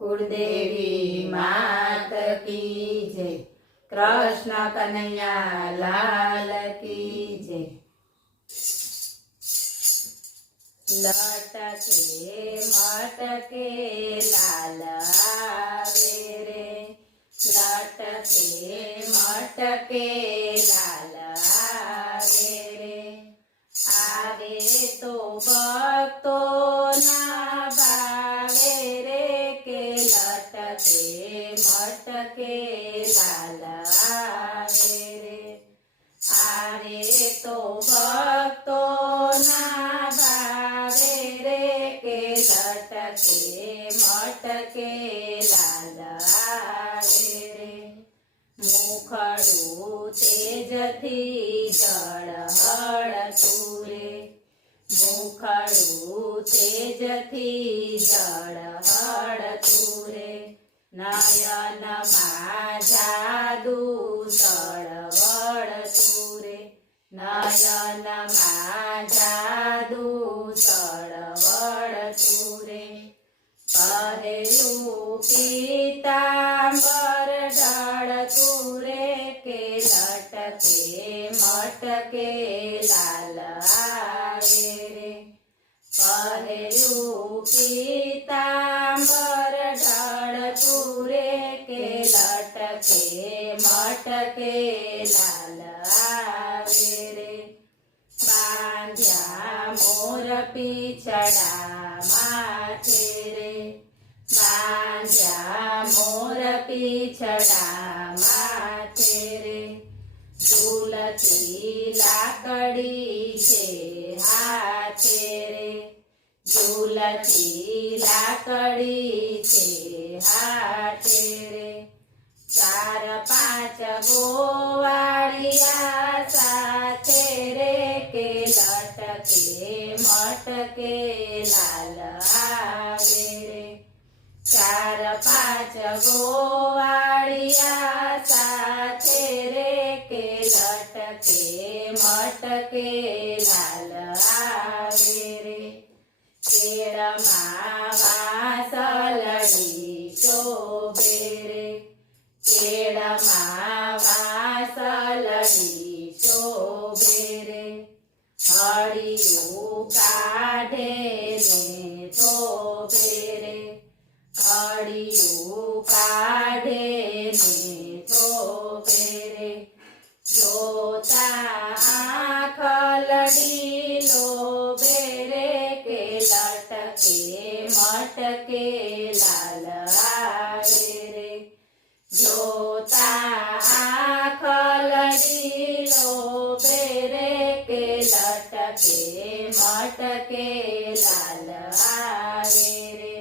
कुलदेवी मात की जय। कृष्ण कन्हैया लाल की जय। लटके मटके लाल आवे रे, लटके मटके लाल आवे रे। आवे तो भक्तो ना भावे रे, के लटके मटके लाल आवे रे। आवे तो भक्तो ना भावे रे, के लटके मटके लाल आवे रे। मुखड़ू तेजथी जळहळતું रे, मुखड़ू तेजथी जळहळતું रे। नयन मा जादू सळवळતું रे, नयन मा जादू सळवळતું रे। પહેર્યું પીતાંબર ઢળતું રે, કે લટકે મટકે લાલ આવે રે। પહેર્યું પીતાંબર ઢળતું રે, કે લટકે મટકે લાલ આવે રે। બાંધ્યા મોર પીછડા માથે રે, બાંધ્યા મોર પીછડા માથે રે। ઝૂલતી લાકડી છે હાથે રે, ઝૂલતી લાકડી છે હાથે રે। ચાર પાંચ ગોવાળિયા સાથે રે, કે લટકે મટકે લાલ આવે રે। ચાર પાંચ ગોવાળિયા સાથે રે, કે લટકે મટકે લાલ આવે રે। કેળમાં વાસલડી શોભે રે, કેળમાં વાસલડી શોભે રે। હળિયું કાઢે ને થોભે રે, હળિયું કાઢે ને થોભે રે। જોતા આંખ લડી લોભે રે, કે લટકે મટકે લાલ આવે રે। જોતા આંખ લડી લોભે રે, કે લટકે મટકે લાલ આવે રે।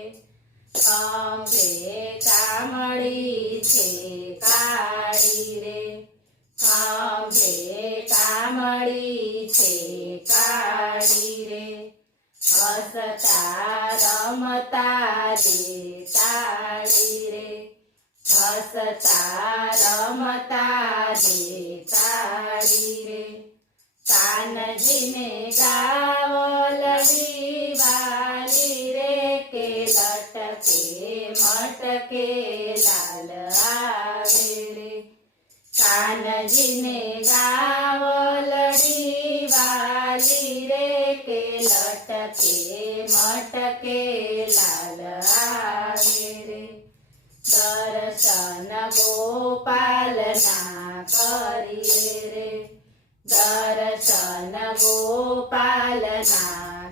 ખંભે કામળી છે કાળી રે, ખંભે કામળી છે કાળી રે। હસતા રમતા દેતાળી રે, હસતા રમતા દેતાળી રે। કાનજીને ગાવલડી વાલી રે, કે લટકે મટકે લાલ આવે રે। કાનજીને ગાવલડી વાલી રે, કે લટકે મટકે લાલ આવે રે। દર્શન ગોપાલના કરીએ રે, દર્શન ગોપાલના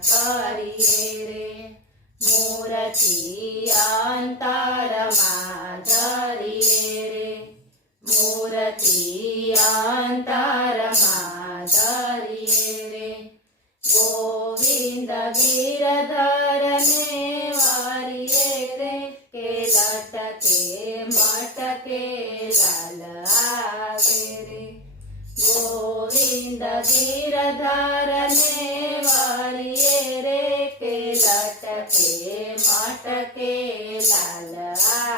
કરીએ રે। મૂર્તિ અંતરમાં ધરીએ રે, મૂર્તિ અંતરમાં ધરીએ રે। ગોવિંદ ગિરધરને વરીએ રે, કે લટકે મટકે લાલ આવે રે। ગોવિંદ ગિરધરને વરીએ રે, કે લટકે મટકે લાલ આવે।